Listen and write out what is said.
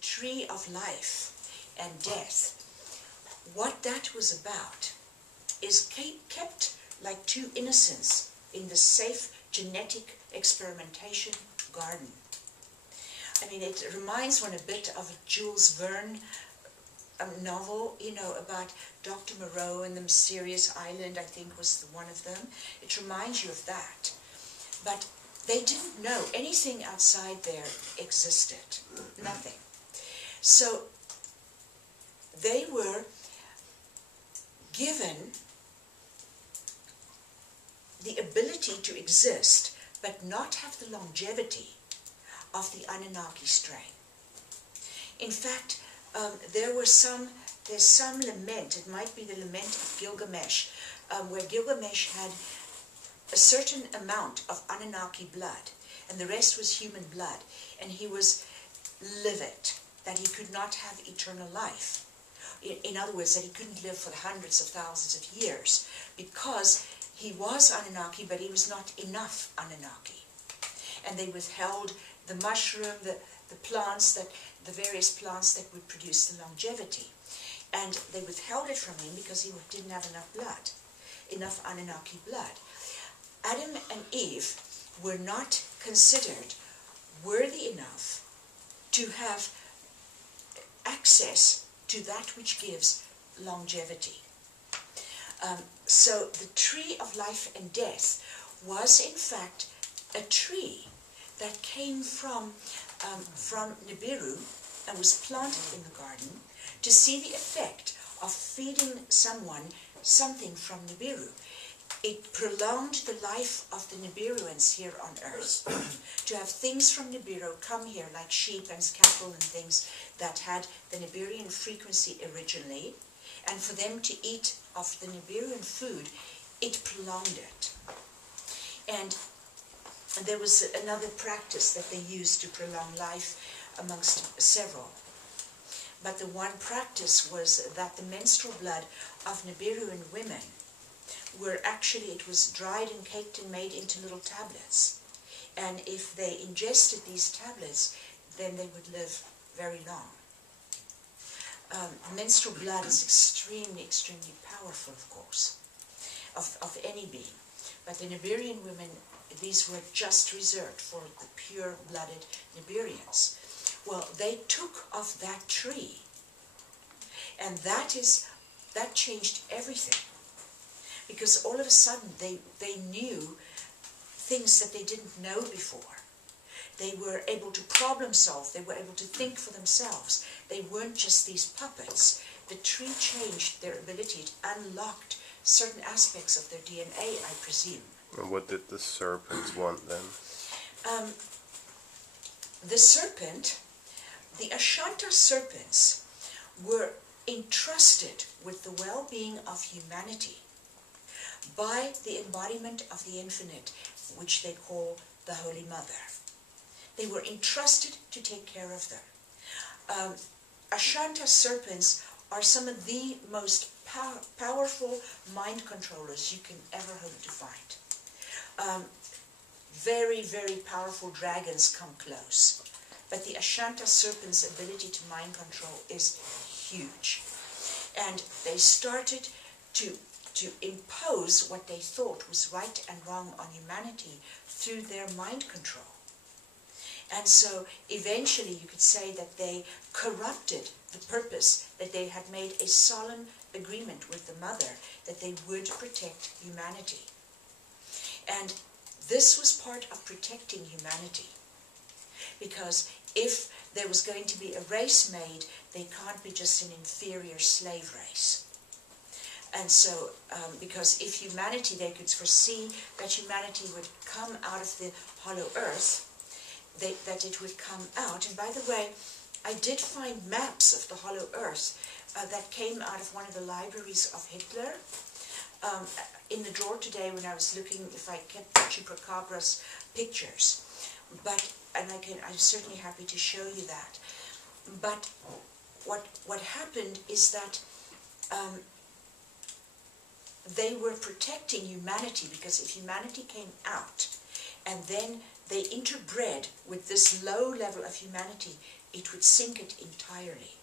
tree of life and death, what that was about is kept like two innocents in the safe genetic experimentation garden. I mean, it reminds one a bit of a Jules Verne novel, you know, about Dr. Moreau and the Mysterious Island, I think was one of them. It reminds you of that. But they didn't know anything outside there existed. Nothing. So they were given the ability to exist, but not have the longevity of the Anunnaki strain. In fact, there's some lament, it might be the lament of Gilgamesh, where Gilgamesh had a certain amount of Anunnaki blood, and the rest was human blood, and he was livid, that he could not have eternal life. In other words, that he couldn't live for hundreds of thousands of years, because he was Anunnaki, but he was not enough Anunnaki. And they withheld the mushroom, the plants, the various plants that would produce the longevity. And they withheld it from him because he didn't have enough blood, enough Anunnaki blood. Adam and Eve were not considered worthy enough to have access to that which gives longevity. So the tree of life and death was in fact a tree that came from Nibiru and was planted in the garden to see the effect of feeding someone something from Nibiru. It prolonged the life of the Nibiruans here on earth. To have things from Nibiru come here, like sheep and cattle and things that had the Nibiruan frequency originally, and for them to eat of the Nibiruan food, it prolonged it. And there was another practice that they used to prolong life amongst several. But the one practice was that the menstrual blood of Nibiruan women were actually, it was dried and caked and made into little tablets. And if they ingested these tablets, then they would live very long. Menstrual blood is extremely, extremely powerful, of course, of any being. But the Nibiruan women, these were just reserved for the pure-blooded Nibiruans. Well, they took of that tree, and that changed everything. Because all of a sudden they knew things that they didn't know before. They were able to problem solve, they were able to think for themselves. They weren't just these puppets. The tree changed their ability, it unlocked certain aspects of their DNA, I presume. And what did the serpents want then? The serpent, the Ashanta Serpents, were entrusted with the well-being of humanity by the embodiment of the infinite, which they call the Holy Mother. They were entrusted to take care of them. Ashanta Serpents are some of the most powerful mind controllers you can ever hope to find. Very, very powerful dragons come close. But the Ashanta Serpent's ability to mind control is huge. And they started to impose what they thought was right and wrong on humanity through their mind control. And so eventually you could say that they corrupted the purpose, that they had made a solemn agreement with the Mother that they would protect humanity. And this was part of protecting humanity. Because if there was going to be a race made, they can't be just an inferior slave race. And so, because if humanity, they could foresee that humanity would come out of the hollow earth, that it would come out. And by the way, I did find maps of the hollow earth that came out of one of the libraries of Hitler. In the drawer today when I was looking if I kept the Chupacabra's pictures. And I'm certainly happy to show you that. But what happened is that they were protecting humanity, because if humanity came out and then they interbred with this low level of humanity, it would sink it entirely.